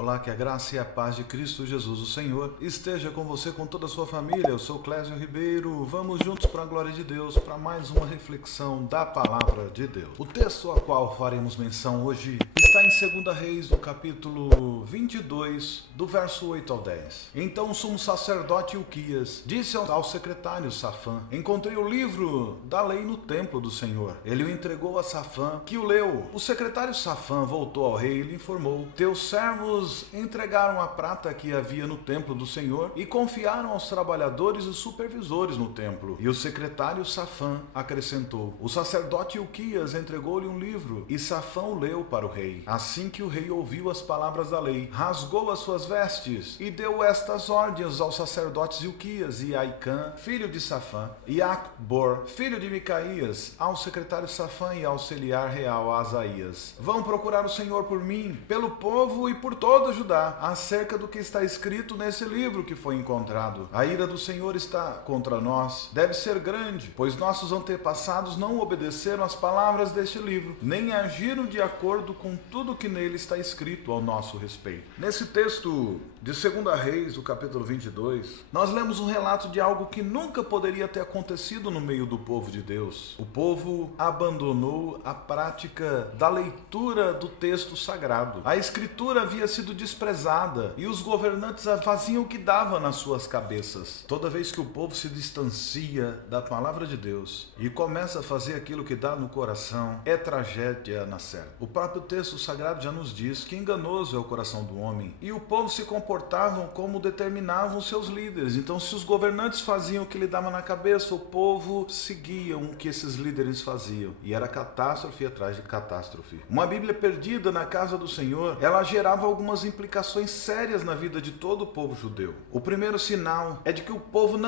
Olá, que a graça e a paz de Cristo Jesus, o Senhor, esteja com você, com toda a sua família. Eu sou Clésio Ribeiro. Vamos juntos para a glória de Deus, para mais uma reflexão da palavra de Deus. O texto ao qual faremos menção hoje está em 2 Reis, do capítulo 22, do verso 8 ao 10. Então o sumo sacerdote Ilquias disse ao secretário Safã: encontrei o livro da lei no templo do Senhor. Ele o entregou a Safã, que o leu. O secretário Safã voltou ao rei e lhe informou: teus servos entregaram a prata que havia no templo do Senhor e confiaram aos trabalhadores e supervisores no templo. E o secretário Safã acrescentou: o sacerdote Ilquias entregou-lhe um livro e Safã o leu para o rei. Assim que o rei ouviu as palavras da lei, rasgou as suas vestes e deu estas ordens aos sacerdotes Ilquias e Aicã, filho de Safã, e Acbor, filho de Micaías, ao secretário Safã e ao auxiliar real Asaías: vão procurar o Senhor por mim, pelo povo e por todo Judá, acerca do que está escrito nesse livro que foi encontrado. A ira do Senhor está contra nós, deve ser grande, pois nossos antepassados não obedeceram às palavras deste livro, nem agiram de acordo com tudo que nele está escrito ao nosso respeito. Nesse texto de 2 Reis, do capítulo 22, nós lemos um relato de algo que nunca poderia ter acontecido no meio do povo de Deus. O povo abandonou a prática da leitura do texto sagrado. A escritura havia sido desprezada e os governantes faziam o que dava nas suas cabeças. Toda vez que o povo se distancia da palavra de Deus e começa a fazer aquilo que dá no coração, é tragédia na certa. O próprio texto sagrado já nos diz que enganoso é o coração do homem, e o povo se comportavam como determinavam seus líderes. Então, se os governantes faziam o que lhe dava na cabeça, o povo seguia o que esses líderes faziam, e era catástrofe atrás de catástrofe. Uma Bíblia perdida na casa do Senhor, ela gerava algumas implicações sérias na vida de todo o povo judeu. O primeiro sinal é de que o povo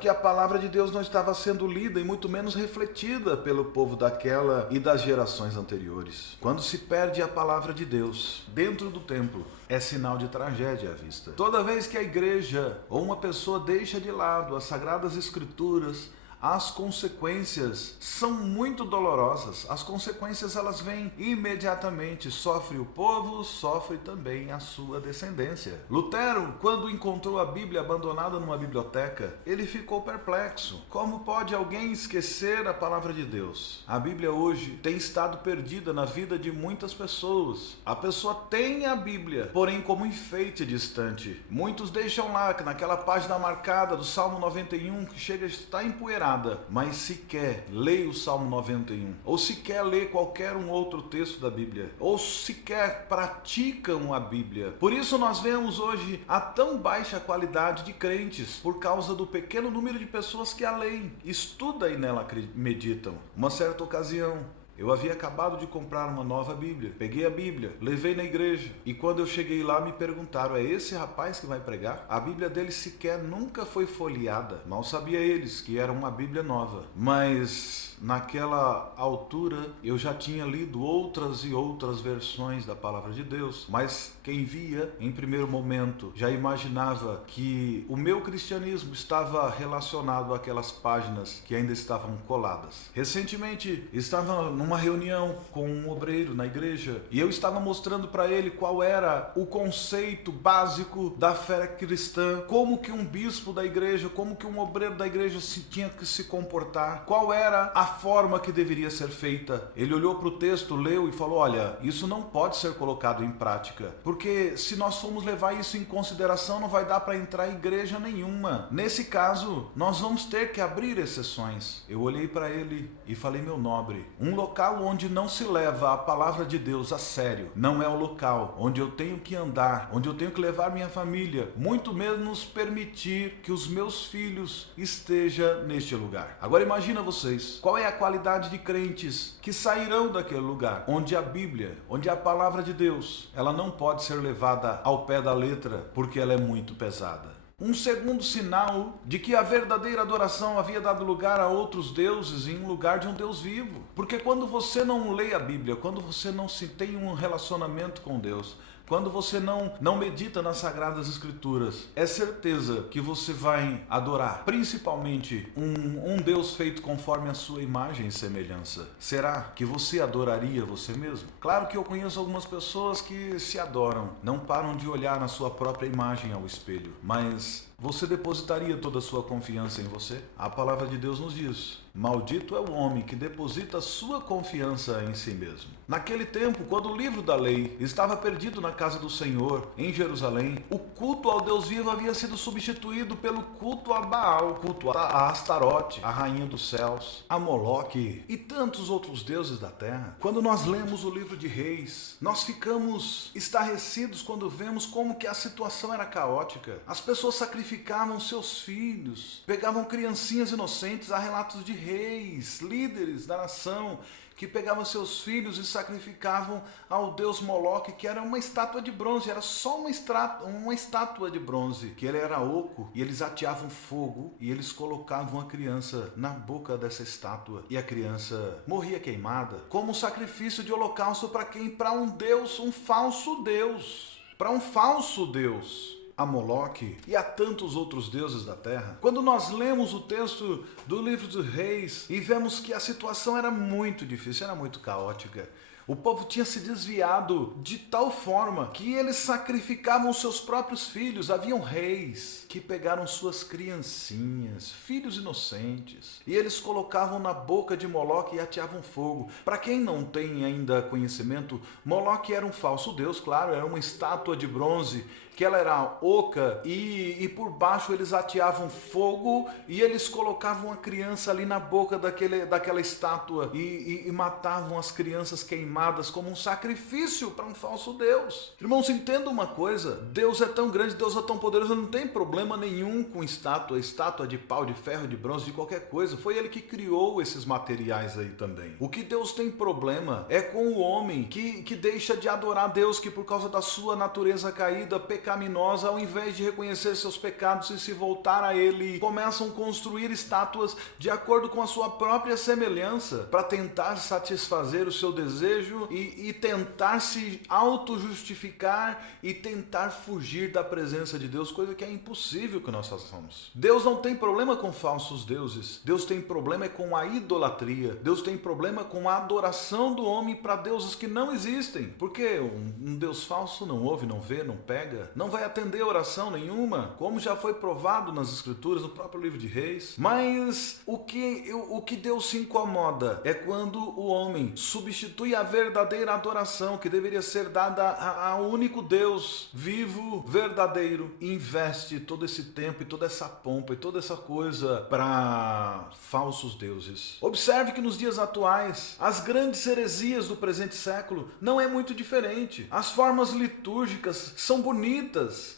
que a palavra de Deus não estava sendo lida e muito menos refletida pelo povo daquela e das gerações anteriores. Quando se perde a palavra de Deus dentro do templo, é sinal de tragédia à vista. Toda vez que a igreja ou uma pessoa deixa de lado as sagradas escrituras, as consequências são muito dolorosas. As consequências, elas vêm imediatamente. Sofre o povo, sofre também a sua descendência. Lutero, quando encontrou a Bíblia abandonada numa biblioteca, ele ficou perplexo. Como pode alguém esquecer a palavra de Deus? A Bíblia hoje tem estado perdida na vida de muitas pessoas. A pessoa tem a Bíblia, porém como enfeite distante. Muitos deixam lá, naquela página marcada do Salmo 91, que chega a estar empoeirada, mas sequer lê o Salmo 91, ou sequer lê qualquer um outro texto da Bíblia, ou sequer praticam a Bíblia. Por isso nós vemos hoje a tão baixa qualidade de crentes, por causa do pequeno número de pessoas que a leem, estudam e nela meditam. Uma certa ocasião, eu havia acabado de comprar uma nova Bíblia. Peguei a Bíblia, levei na igreja, e quando eu cheguei lá me perguntaram: é esse rapaz que vai pregar? A Bíblia dele sequer nunca foi folheada. Mal sabia eles que era uma Bíblia nova. Mas naquela altura eu já tinha lido outras e outras versões da palavra de Deus, mas quem via em primeiro momento já imaginava que o meu cristianismo estava relacionado àquelas páginas que ainda estavam coladas. Recentemente estava numa reunião com um obreiro na igreja e eu estava mostrando para ele qual era o conceito básico da fé cristã, como que um bispo da igreja, como que um obreiro da igreja tinha que se comportar, qual era a forma que deveria ser feita. Ele olhou para o texto, leu e falou: olha, isso não pode ser colocado em prática, porque se nós formos levar isso em consideração, não vai dar para entrar em igreja nenhuma. Nesse caso, nós vamos ter que abrir exceções. Eu olhei para ele e falei: meu nobre, um local onde não se leva a palavra de Deus a sério não é o local onde eu tenho que andar, onde eu tenho que levar minha família, muito menos permitir que os meus filhos estejam neste lugar. Agora imagina vocês, qual é a qualidade de crentes que sairão daquele lugar onde a Bíblia, onde a palavra de Deus, ela não pode ser levada ao pé da letra porque ela é muito pesada. Um segundo sinal de que a verdadeira adoração havia dado lugar a outros deuses em lugar de um Deus vivo. Porque quando você não lê a Bíblia, quando você não se tem um relacionamento com Deus, quando você não medita nas Sagradas Escrituras, é certeza que você vai adorar principalmente um Deus feito conforme a sua imagem e semelhança. Será que você adoraria você mesmo? Claro que eu conheço algumas pessoas que se adoram, não param de olhar na sua própria imagem ao espelho, mas você depositaria toda a sua confiança em você? A palavra de Deus nos diz: maldito é o homem que deposita sua confiança em si mesmo. Naquele tempo, quando o livro da lei estava perdido na casa do Senhor, em Jerusalém, o culto ao Deus vivo havia sido substituído pelo culto a Baal, culto a Astarote, a rainha dos céus, a Moloque e tantos outros deuses da terra. Quando nós lemos o livro de Reis, nós ficamos estarrecidos quando vemos como que a situação era caótica. As pessoas sacrificavam seus filhos, pegavam criancinhas inocentes. Há relatos de reis, líderes da nação, que pegavam seus filhos e sacrificavam ao deus Moloque, que era uma estátua de bronze, era só uma estátua de bronze, que ele era oco, e eles ateavam fogo, e eles colocavam a criança na boca dessa estátua, e a criança morria queimada, como sacrifício de holocausto para quem? Para um deus, um falso deus, para um falso deus. A Moloque e a tantos outros deuses da terra. Quando nós lemos o texto do livro dos Reis e vemos que a situação era muito difícil, era muito caótica, o povo tinha se desviado de tal forma que eles sacrificavam seus próprios filhos. Haviam reis que pegaram suas criancinhas, filhos inocentes, e eles colocavam na boca de Moloque e ateavam fogo. Para quem não tem ainda conhecimento, Moloque era um falso deus, claro, era uma estátua de bronze, que ela era oca, e por baixo eles ateavam fogo, e eles colocavam a criança ali na boca daquela estátua e matavam as crianças queimadas como um sacrifício para um falso Deus. Irmãos, entenda uma coisa: Deus é tão grande, Deus é tão poderoso, não tem problema nenhum com estátua de pau, de ferro, de bronze, de qualquer coisa. Foi Ele que criou esses materiais aí também. O que Deus tem problema é com o homem que deixa de adorar Deus, que por causa da sua natureza caída, pecaminosa, ao invés de reconhecer seus pecados e se voltar a Ele, começam a construir estátuas de acordo com a sua própria semelhança, para tentar satisfazer o seu desejo e tentar se auto-justificar e tentar fugir da presença de Deus, coisa que é impossível que nós façamos. Deus não tem problema com falsos deuses, Deus tem problema com a idolatria, Deus tem problema com a adoração do homem para deuses que não existem, porque um Deus falso não ouve, não vê, não pega, não vai atender oração nenhuma, como já foi provado nas Escrituras, no próprio livro de Reis. Mas o que Deus se incomoda é quando o homem substitui a verdadeira adoração, que deveria ser dada ao único Deus vivo, verdadeiro, e investe todo esse tempo e toda essa pompa e toda essa coisa para falsos deuses. Observe que nos dias atuais, as grandes heresias do presente século não é muito diferente. As formas litúrgicas são bonitas,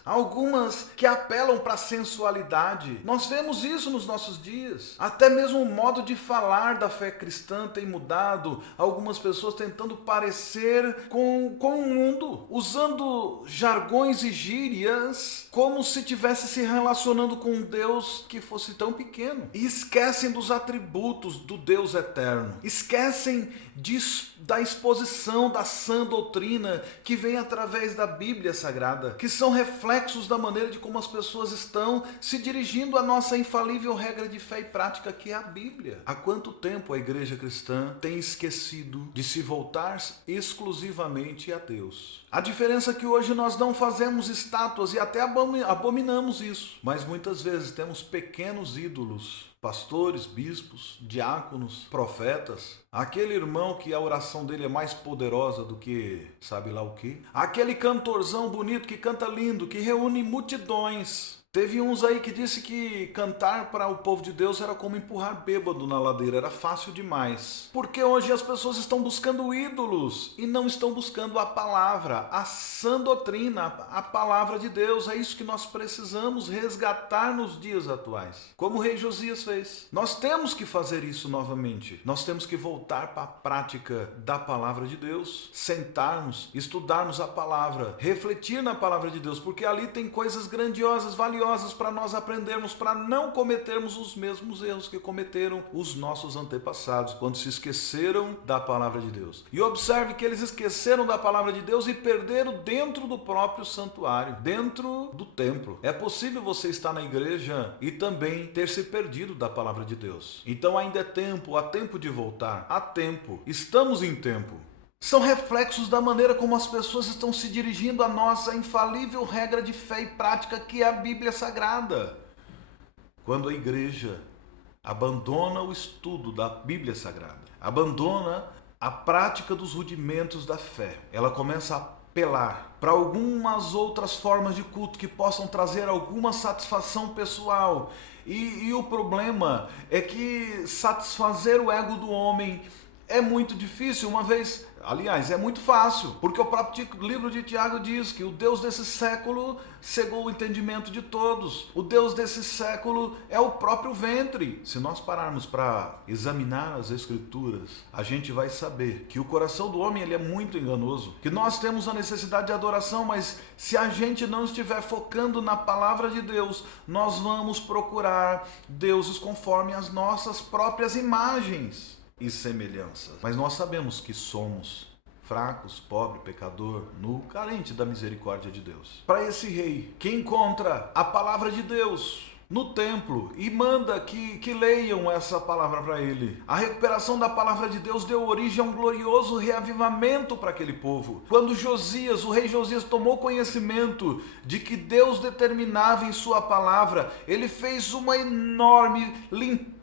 algumas que apelam para a sensualidade. Nós vemos isso nos nossos dias. Até mesmo o modo de falar da fé cristã tem mudado. Algumas pessoas tentando parecer com o mundo, usando jargões e gírias como se estivesse se relacionando com um Deus que fosse tão pequeno. E esquecem dos atributos do Deus eterno. Esquecem da exposição da sã doutrina que vem através da Bíblia Sagrada, que são reflexos da maneira de como as pessoas estão se dirigindo à nossa infalível regra de fé e prática, que é a Bíblia. Há quanto tempo a igreja cristã tem esquecido de se voltar exclusivamente a Deus? A diferença é que hoje nós não fazemos estátuas e até abominamos isso, mas muitas vezes temos pequenos ídolos, pastores, bispos, diáconos, profetas, aquele irmão que a oração dele é mais poderosa do que sabe lá o que, aquele cantorzão bonito que canta lindo, que reúne multidões. Teve uns aí que disse que cantar para o povo de Deus era como empurrar bêbado na ladeira, era fácil demais. Porque hoje as pessoas estão buscando ídolos e não estão buscando a palavra, a sã doutrina, a palavra de Deus. É isso que nós precisamos resgatar nos dias atuais, como o rei Josias fez. Nós temos que fazer isso novamente. Nós temos que voltar para a prática da palavra de Deus, sentarmos, estudarmos a palavra, refletir na palavra de Deus, porque ali tem coisas grandiosas, valiosas, valiosas para nós aprendermos, para não cometermos os mesmos erros que cometeram os nossos antepassados quando se esqueceram da palavra de Deus. E observe que eles esqueceram da palavra de Deus e perderam dentro do próprio santuário, dentro do templo. É possível você estar na igreja e também ter se perdido da palavra de Deus. Então ainda é tempo, há tempo de voltar, há tempo, estamos em tempo. São reflexos da maneira como as pessoas estão se dirigindo à nossa infalível regra de fé e prática, que é a Bíblia Sagrada. Quando a igreja abandona o estudo da Bíblia Sagrada, abandona a prática dos rudimentos da fé, ela começa a apelar para algumas outras formas de culto que possam trazer alguma satisfação pessoal. E o problema é que satisfazer o ego do homem é muito difícil, aliás, é muito fácil, porque o próprio livro de Tiago diz que o Deus desse século cegou o entendimento de todos. O Deus desse século é o próprio ventre. Se nós pararmos para examinar as Escrituras, a gente vai saber que o coração do homem ele é muito enganoso, que nós temos a necessidade de adoração, mas se a gente não estiver focando na palavra de Deus, nós vamos procurar deuses conforme as nossas próprias imagens e semelhanças. Mas nós sabemos que somos fracos, pobre, pecador, nu, carente da misericórdia de Deus. Para esse rei que encontra a palavra de Deus no templo e manda que leiam essa palavra para ele, a recuperação da palavra de Deus deu origem a um glorioso reavivamento para aquele povo. Quando Josias, o rei Josias, tomou conhecimento de que Deus determinava em sua palavra, ele fez uma enorme limpeza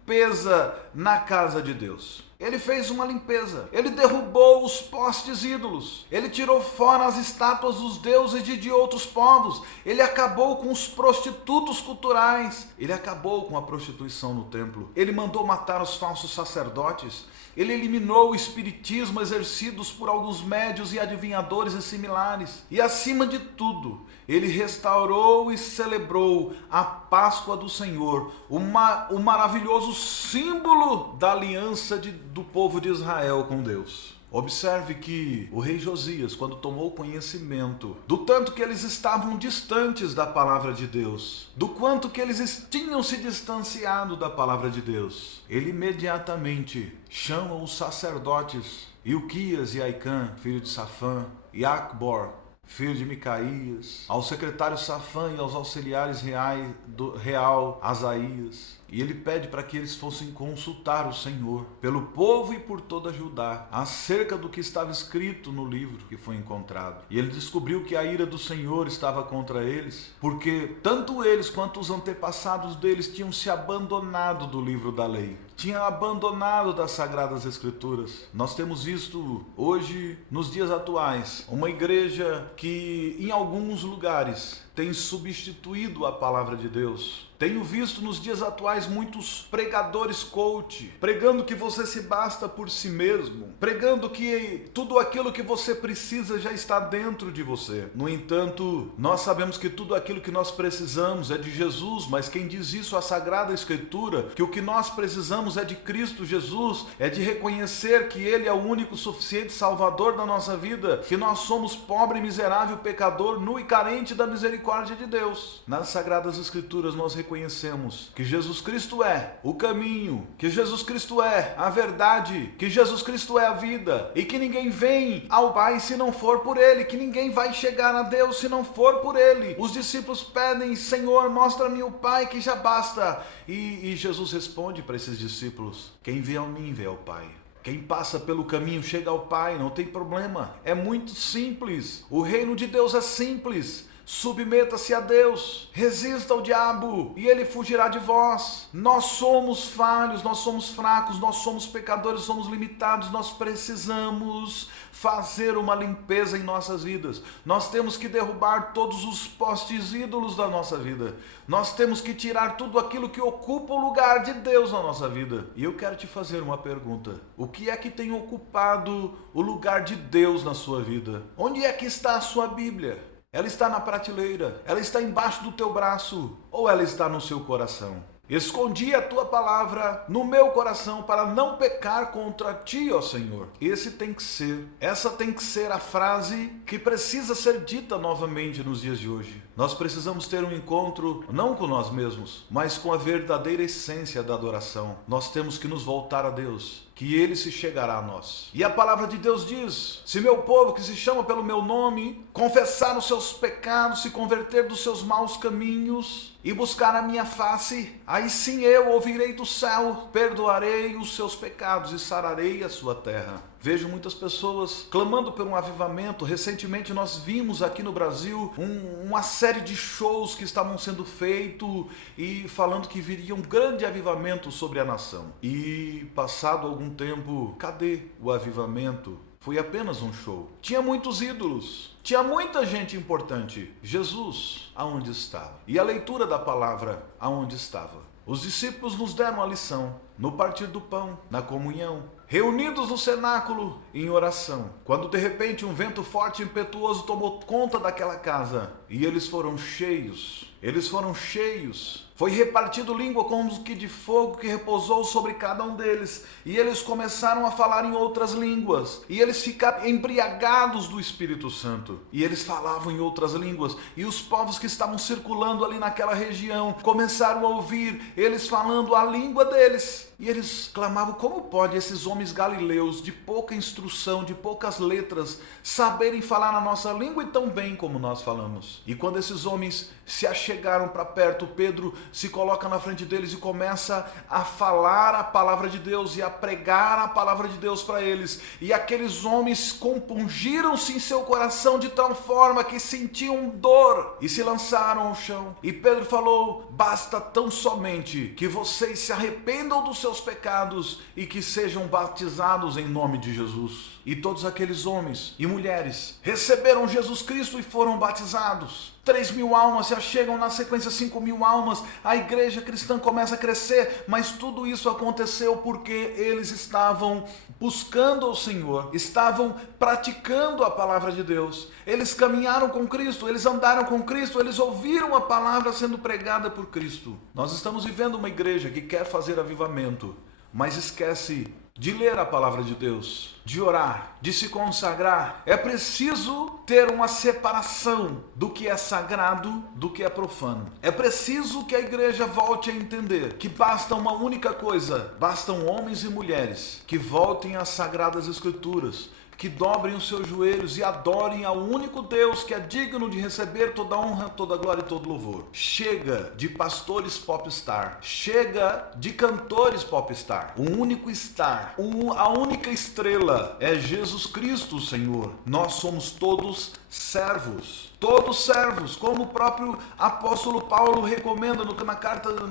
na casa de Deus. Ele fez uma limpeza. Ele derrubou os postes ídolos. Ele tirou fora as estátuas dos deuses de outros povos. Ele acabou com os prostitutos culturais. Ele acabou com a prostituição no templo. Ele mandou matar os falsos sacerdotes. Ele eliminou o espiritismo exercidos por alguns médios e adivinhadores e similares. E acima de tudo, ele restaurou e celebrou a Páscoa do Senhor, o maravilhoso símbolo da aliança do povo de Israel com Deus. Observe que o rei Josias, quando tomou conhecimento do tanto que eles estavam distantes da palavra de Deus, do quanto que eles tinham se distanciado da palavra de Deus, ele imediatamente chama os sacerdotes Ilquias e Aicã, filho de Safã, e Acbor, filho de Micaías, ao secretário Safã e aos auxiliares real Asaías. E ele pede para que eles fossem consultar o Senhor pelo povo e por toda Judá, acerca do que estava escrito no livro que foi encontrado. E ele descobriu que a ira do Senhor estava contra eles, porque tanto eles quanto os antepassados deles tinham se abandonado do livro da lei, tinham abandonado das Sagradas Escrituras. Nós temos visto hoje, nos dias atuais, uma igreja que em alguns lugares tem substituído a palavra de Deus. Tenho visto nos dias atuais muitos pregadores coach, pregando que você se basta por si mesmo, pregando que tudo aquilo que você precisa já está dentro de você. No entanto, nós sabemos que tudo aquilo que nós precisamos é de Jesus, mas quem diz isso é a Sagrada Escritura, que o que nós precisamos é de Cristo Jesus, é de reconhecer que Ele é o único suficiente Salvador da nossa vida, que nós somos pobre, miserável, pecador, nu e carente da misericórdia de Deus. Nas Sagradas Escrituras nós reconhecemos que Jesus Cristo é o caminho, que Jesus Cristo é a verdade, que Jesus Cristo é a vida, e que ninguém vem ao Pai se não for por Ele, que ninguém vai chegar a Deus se não for por Ele. Os discípulos pedem: Senhor, mostra-me o Pai, que já basta. E Jesus responde para esses discípulos: quem vê a mim vê ao Pai. Quem passa pelo caminho chega ao Pai, não tem problema. É muito simples. O reino de Deus é simples. Submeta-se a Deus, resista ao diabo e ele fugirá de vós. Nós somos falhos, nós somos fracos, nós somos pecadores, somos limitados, nós precisamos fazer uma limpeza em nossas vidas. Nós temos que derrubar todos os postes ídolos da nossa vida. Nós temos que tirar tudo aquilo que ocupa o lugar de Deus na nossa vida. E eu quero te fazer uma pergunta: o que é que tem ocupado o lugar de Deus na sua vida? Onde é que está a sua Bíblia? Ela está na prateleira? Ela está embaixo do teu braço? Ou ela está no seu coração? Escondi a tua palavra no meu coração para não pecar contra ti, ó Senhor. Essa tem que ser a frase que precisa ser dita novamente nos dias de hoje. Nós precisamos ter um encontro não com nós mesmos, mas com a verdadeira essência da adoração. Nós temos que nos voltar a Deus, que Ele se chegará a nós. E a palavra de Deus diz: se meu povo que se chama pelo meu nome confessar os seus pecados, se converter dos seus maus caminhos e buscar a minha face, aí sim eu ouvirei do céu, perdoarei os seus pecados e sararei a sua terra. Vejo muitas pessoas clamando por um avivamento. Recentemente nós vimos aqui no Brasil uma série de shows que estavam sendo feitos e falando que viria um grande avivamento sobre a nação. E passado algum tempo, cadê o avivamento? Foi apenas um show. Tinha muitos ídolos, tinha muita gente importante. Jesus, aonde estava? E a leitura da palavra, aonde estava? Os discípulos nos deram a lição no partir do pão, na comunhão, reunidos no cenáculo em oração, quando de repente um vento forte e impetuoso tomou conta daquela casa e eles foram cheios. Foi repartido língua como que de fogo que repousou sobre cada um deles. E eles começaram a falar em outras línguas. E eles ficaram embriagados do Espírito Santo. E eles falavam em outras línguas. E os povos que estavam circulando ali naquela região começaram a ouvir eles falando a língua deles. E eles clamavam: como pode esses homens galileus de pouca instrução, de poucas letras, saberem falar na nossa língua e tão bem como nós falamos? E quando esses homens se achegaram para perto, Pedro se coloca na frente deles e começa a falar a palavra de Deus e a pregar a palavra de Deus para eles. E aqueles homens compungiram-se em seu coração de tal forma que sentiam dor e se lançaram ao chão. E Pedro falou: basta tão somente que vocês se arrependam dos seus pecados e que sejam batizados em nome de Jesus. E todos aqueles homens e mulheres receberam Jesus Cristo e foram batizados. 3.000 almas se achegam, na sequência 5.000 almas, a igreja cristã começa a crescer, mas tudo isso aconteceu porque eles estavam buscando o Senhor, estavam praticando a palavra de Deus, eles caminharam com Cristo, eles andaram com Cristo, eles ouviram a palavra sendo pregada por Cristo. Nós estamos vivendo uma igreja que quer fazer avivamento, mas esquece de ler a palavra de Deus, de orar, de se consagrar. É preciso ter uma separação do que é sagrado do que é profano. É preciso que a igreja volte a entender que basta uma única coisa: bastam homens e mulheres que voltem às sagradas escrituras, que dobrem os seus joelhos e adorem ao único Deus que é digno de receber toda honra, toda glória e todo louvor. Chega de pastores popstar, chega de cantores popstar. O único star, a única estrela é Jesus Cristo, Senhor. Nós somos todos servos, como o próprio apóstolo Paulo recomenda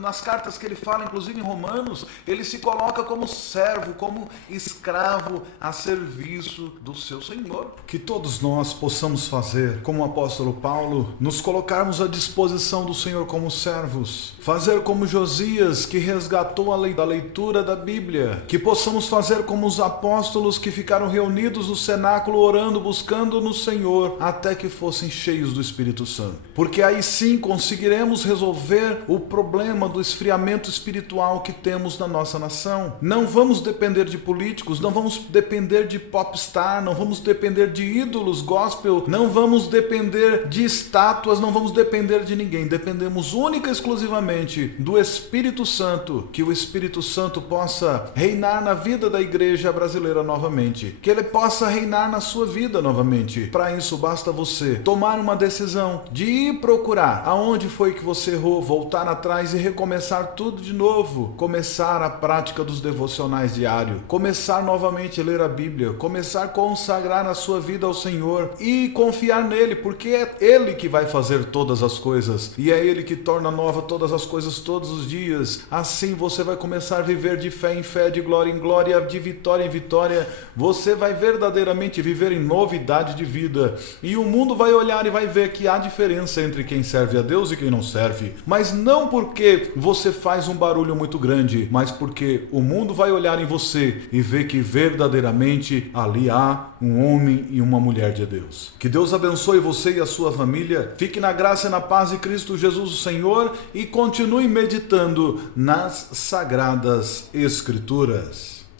nas cartas que ele fala, inclusive em Romanos. Ele se coloca como servo, como escravo a serviço do seu Senhor. Que todos nós possamos fazer como o apóstolo Paulo, nos colocarmos à disposição do Senhor como servos, fazer como Josias, que resgatou a lei da leitura da Bíblia, que possamos fazer como os apóstolos que ficaram reunidos no cenáculo orando, buscando no Senhor, até que fossem cheios do Espírito Santo. Porque aí sim conseguiremos resolver o problema do esfriamento espiritual que temos na nossa nação. Não vamos depender de políticos, não vamos depender de popstar, não vamos depender de ídolos gospel, não vamos depender de estátuas, não vamos depender de ninguém. Dependemos única e exclusivamente do Espírito Santo. Que o Espírito Santo possa reinar na vida da igreja brasileira novamente. Que ele possa reinar na sua vida novamente. Para isso basta você tomar uma decisão de ir procurar aonde foi que você errou, voltar atrás e recomeçar tudo de novo. Começar a prática dos devocionais diários, começar novamente a ler a Bíblia, começar a consagrar a sua vida ao Senhor e confiar nele, porque é Ele que vai fazer todas as coisas e é Ele que torna nova todas as coisas todos os dias. Assim você vai começar a viver de fé em fé, de glória em glória, de vitória em vitória. Você vai verdadeiramente viver em novidade de vida e o mundo vai olhar e vai vai ver que há diferença entre quem serve a Deus e quem não serve. Mas não porque você faz um barulho muito grande, mas porque o mundo vai olhar em você e ver que verdadeiramente ali há um homem e uma mulher de Deus. Que Deus abençoe você e a sua família. Fique na graça e na paz de Cristo Jesus o Senhor e continue meditando nas Sagradas Escrituras.